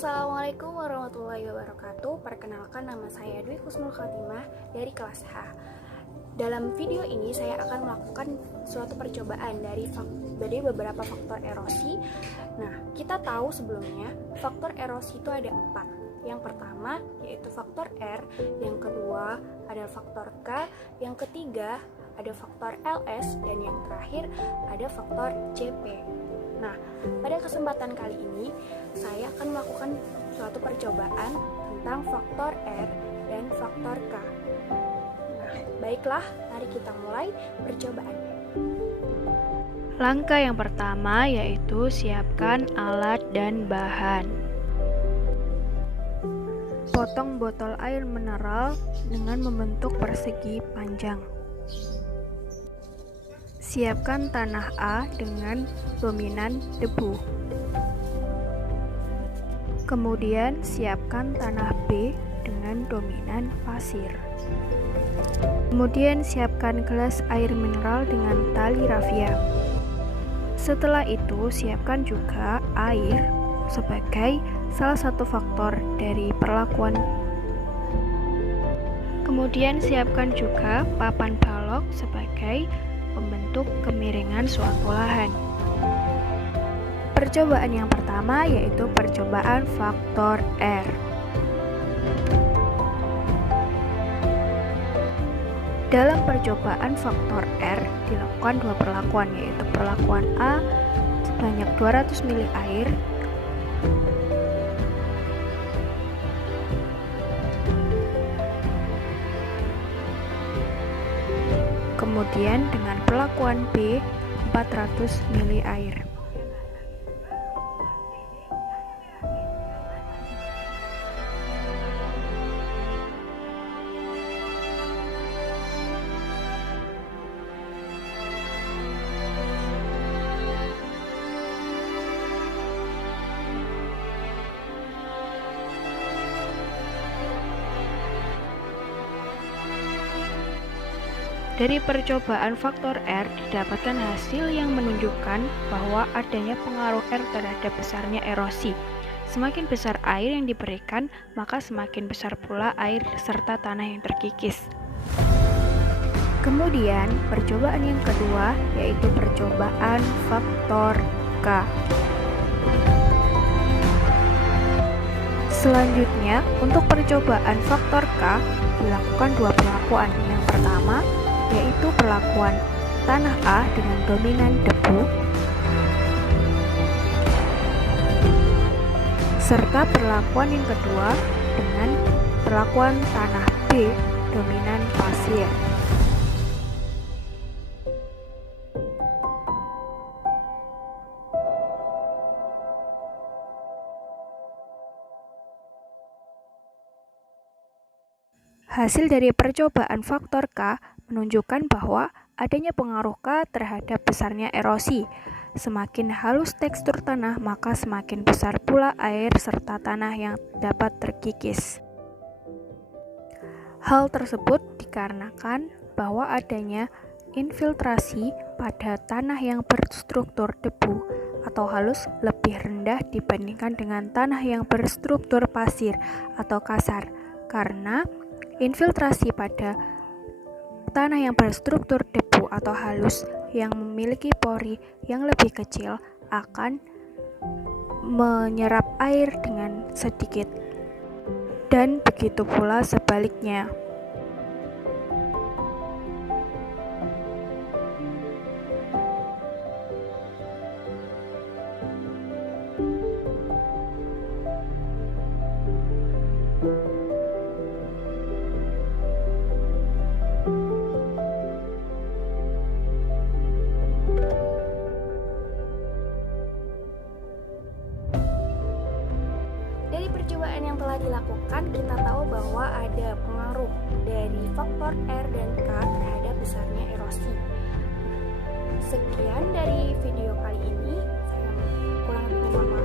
Assalamualaikum warahmatullahi wabarakatuh. Perkenalkan, nama saya Dwi Husnul Khatimah dari kelas H. Dalam video ini saya akan melakukan suatu percobaan dari beberapa faktor erosi. Nah, kita tahu sebelumnya faktor erosi itu ada 4. Yang pertama yaitu faktor R, yang kedua ada faktor K, yang ketiga ada faktor LS, dan yang terakhir ada faktor CP. Nah, pada kesempatan kali ini saya akan melakukan suatu percobaan tentang faktor R dan faktor K. Nah, baiklah, mari kita mulai percobaannya. Langkah yang pertama yaitu siapkan alat dan bahan. Potong botol air mineral dengan membentuk persegi panjang. Siapkan tanah A dengan dominan debu. Kemudian siapkan tanah B dengan dominan pasir. Kemudian siapkan gelas air mineral dengan tali rafia. Setelah itu siapkan juga air sebagai salah satu faktor dari perlakuan. Kemudian siapkan juga papan balok sebagai pembentuk kemiringan suatu lahan. Percobaan yang pertama yaitu percobaan faktor R. Dalam percobaan faktor R dilakukan dua perlakuan, yaitu perlakuan A sebanyak 200 ml air kemudian dengan perlakuan B 400 ml air. Dari percobaan faktor R didapatkan hasil yang menunjukkan bahwa adanya pengaruh R terhadap besarnya erosi. Semakin besar air yang diberikan, maka semakin besar pula air serta tanah yang terkikis. Kemudian, percobaan yang kedua yaitu percobaan faktor K. Selanjutnya, untuk percobaan faktor K dilakukan dua perlakuan. Yang pertama yaitu perlakuan tanah A dengan dominan debu serta perlakuan yang kedua dengan perlakuan tanah B dominan pasir. Hasil dari percobaan faktor K menunjukkan bahwa adanya pengaruh K terhadap besarnya erosi. Semakin halus tekstur tanah, maka semakin besar pula air serta tanah yang dapat terkikis. Hal tersebut dikarenakan bahwa adanya infiltrasi pada tanah yang berstruktur debu atau halus lebih rendah dibandingkan dengan tanah yang berstruktur pasir atau kasar, karena infiltrasi pada tanah yang berstruktur debu atau halus yang memiliki pori yang lebih kecil akan menyerap air dengan sedikit, dan begitu pula sebaliknya. Dari percobaan yang telah dilakukan, kita tahu bahwa ada pengaruh dari faktor R dan K terhadap besarnya erosi. Sekian dari video kali ini. Saya kurang lebih mohon maaf.